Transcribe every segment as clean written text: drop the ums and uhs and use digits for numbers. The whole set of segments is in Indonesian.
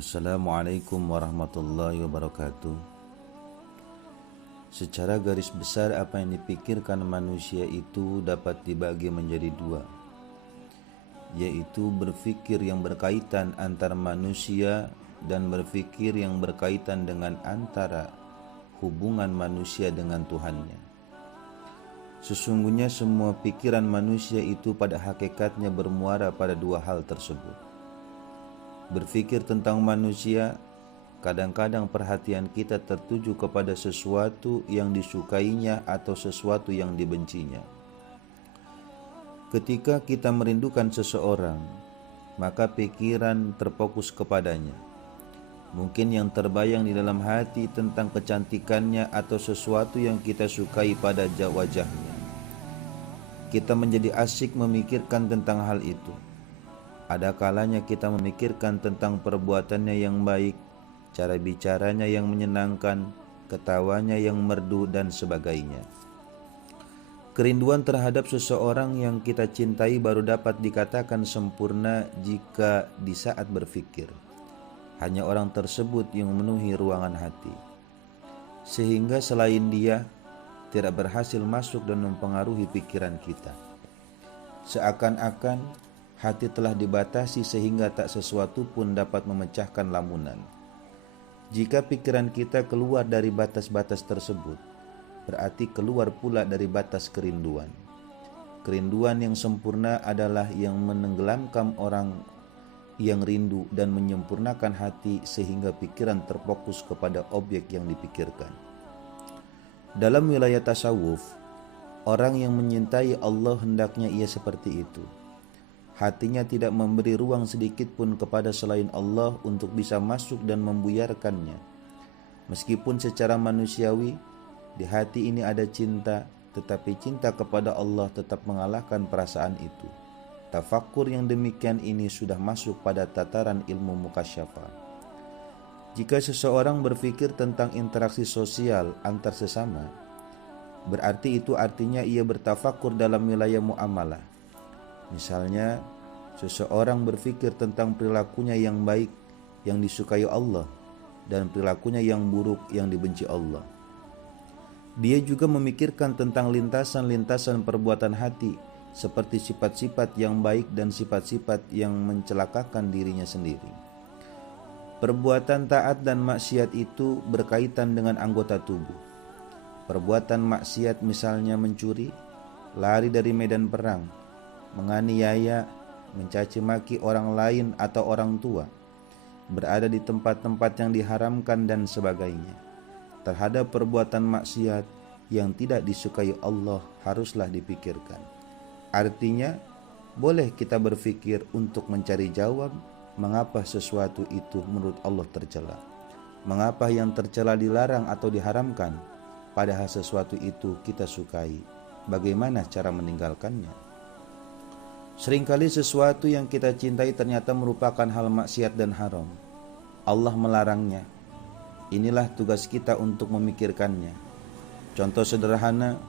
Assalamualaikum warahmatullahi wabarakatuh. Secara garis besar apa yang dipikirkan manusia itu dapat dibagi menjadi dua, yaitu berfikir yang berkaitan antara manusia dan berfikir yang berkaitan dengan antara hubungan manusia dengan Tuhannya. Sesungguhnya semua pikiran manusia itu pada hakikatnya bermuara pada dua hal tersebut. Berfikir tentang manusia, kadang-kadang perhatian kita tertuju kepada sesuatu yang disukainya atau sesuatu yang dibencinya. Ketika kita merindukan seseorang, maka pikiran terfokus kepadanya. Mungkin yang terbayang di dalam hati tentang kecantikannya atau sesuatu yang kita sukai pada wajahnya. Kita menjadi asyik memikirkan tentang hal itu. Ada kalanya kita memikirkan tentang perbuatannya yang baik, cara bicaranya yang menyenangkan, ketawanya yang merdu, dan sebagainya. Kerinduan terhadap seseorang yang kita cintai baru dapat dikatakan sempurna jika di saat berfikir. Hanya orang tersebut yang memenuhi ruangan hati. Sehingga selain dia, tidak berhasil masuk dan mempengaruhi pikiran kita. Seakan-akan hati telah dibatasi sehingga tak sesuatu pun dapat memecahkan lamunan. Jika pikiran kita keluar dari batas-batas tersebut, berarti keluar pula dari batas kerinduan. Kerinduan yang sempurna adalah yang menenggelamkan orang yang rindu dan menyempurnakan hati sehingga pikiran terfokus kepada objek yang dipikirkan. Dalam wilayah tasawuf, orang yang menyintai Allah hendaknya ia seperti itu. Hatinya tidak memberi ruang sedikit pun kepada selain Allah untuk bisa masuk dan membuyarkannya. Meskipun secara manusiawi di hati ini ada cinta, tetapi cinta kepada Allah tetap mengalahkan perasaan itu. Tafakkur yang demikian ini sudah masuk pada tataran ilmu mukasyafah. Jika seseorang berpikir tentang interaksi sosial antar sesama, berarti itu artinya ia bertafakur dalam wilayah muamalah. Misalnya, seseorang berpikir tentang perilakunya yang baik yang disukai Allah dan perilakunya yang buruk yang dibenci Allah. Dia juga memikirkan tentang lintasan-lintasan perbuatan hati seperti sifat-sifat yang baik dan sifat-sifat yang mencelakakan dirinya sendiri. Perbuatan taat dan maksiat itu berkaitan dengan anggota tubuh. Perbuatan maksiat misalnya mencuri, lari dari medan perang, menganiaya, mencaci maki orang lain atau orang tua, berada di tempat-tempat yang diharamkan dan sebagainya. Terhadap perbuatan maksiat yang tidak disukai Allah haruslah dipikirkan. Artinya, boleh kita berpikir untuk mencari jawab mengapa sesuatu itu menurut Allah tercela. Mengapa yang tercela dilarang atau diharamkan, padahal sesuatu itu kita sukai. Bagaimana cara meninggalkannya? Seringkali sesuatu yang kita cintai ternyata merupakan hal maksiat dan haram. Allah melarangnya. Inilah tugas kita untuk memikirkannya. Contoh sederhana,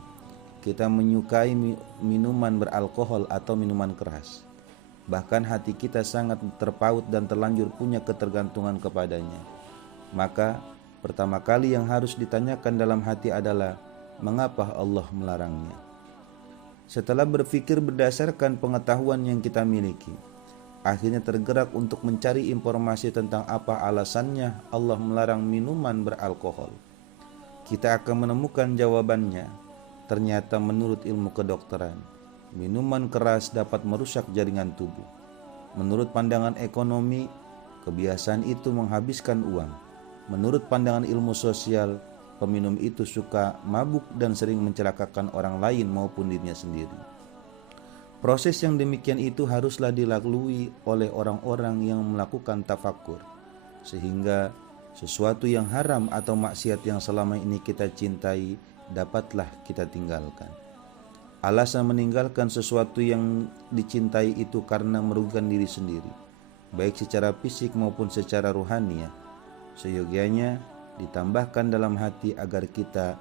kita menyukai minuman beralkohol atau minuman keras. Bahkan hati kita sangat terpaut dan terlanjur punya ketergantungan kepadanya. Maka pertama kali yang harus ditanyakan dalam hati adalah mengapa Allah melarangnya. Setelah berpikir berdasarkan pengetahuan yang kita miliki, akhirnya tergerak untuk mencari informasi tentang apa alasannya Allah melarang minuman beralkohol. Kita akan menemukan jawabannya. Ternyata menurut ilmu kedokteran, minuman keras dapat merusak jaringan tubuh. Menurut pandangan ekonomi, kebiasaan itu menghabiskan uang. Menurut pandangan ilmu sosial, peminum itu suka mabuk dan sering mencelakakan orang lain maupun dirinya sendiri. Proses yang demikian itu haruslah dilalui oleh orang-orang yang melakukan tafakkur, sehingga sesuatu yang haram atau maksiat yang selama ini kita cintai dapatlah kita tinggalkan. Alasan meninggalkan sesuatu yang dicintai itu karena merugikan diri sendiri, baik secara fisik maupun secara ruhaniah. Seyogianya ditambahkan dalam hati agar kita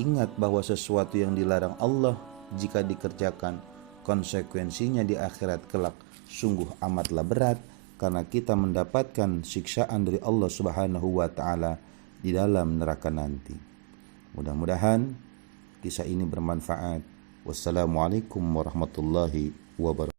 ingat bahwa sesuatu yang dilarang Allah jika dikerjakan konsekuensinya di akhirat kelak sungguh amatlah berat karena kita mendapatkan siksaan dari Allah Subhanahu wa taala di dalam neraka nanti. Mudah-mudahan kisah ini bermanfaat. Wassalamualaikum warahmatullahi wabarakatuh.